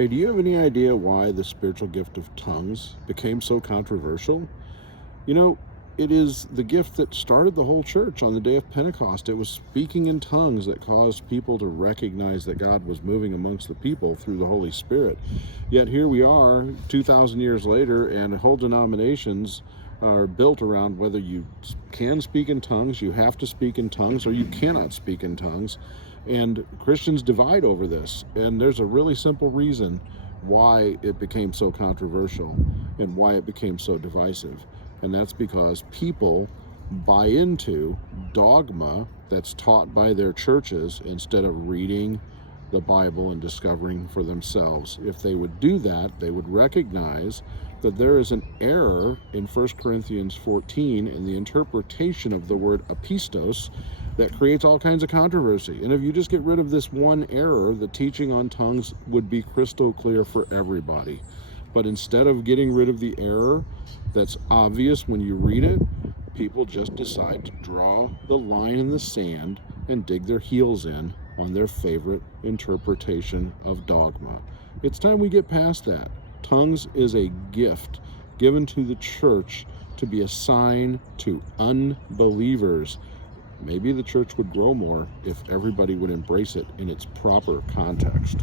Hey, do you have any idea why the spiritual gift of tongues became so controversial? You know, it is the gift that started the whole church on the day of Pentecost. It was speaking in tongues that caused people to recognize that God was moving amongst the people through the Holy Spirit. Yet here we are, 2,000 years later, and whole denominations are built around whether you can speak in tongues, you have to speak in tongues, or you cannot speak in tongues. And Christians divide over this. And there's a really simple reason why it became so controversial and why it became so divisive. And that's because people buy into dogma that's taught by their churches instead of reading the Bible and discovering for themselves. If they would do that, they would recognize that there is an error in 1 Corinthians 14 in the interpretation of the word apistos that creates all kinds of controversy. And if you just get rid of this one error, the teaching on tongues would be crystal clear for everybody. But instead of getting rid of the error that's obvious when you read it, people just decide to draw the line in the sand and dig their heels in on their favorite interpretation of dogma. It's time we get past that. Tongues is a gift given to the church to be a sign to unbelievers. Maybe the church would grow more if everybody would embrace it in its proper context.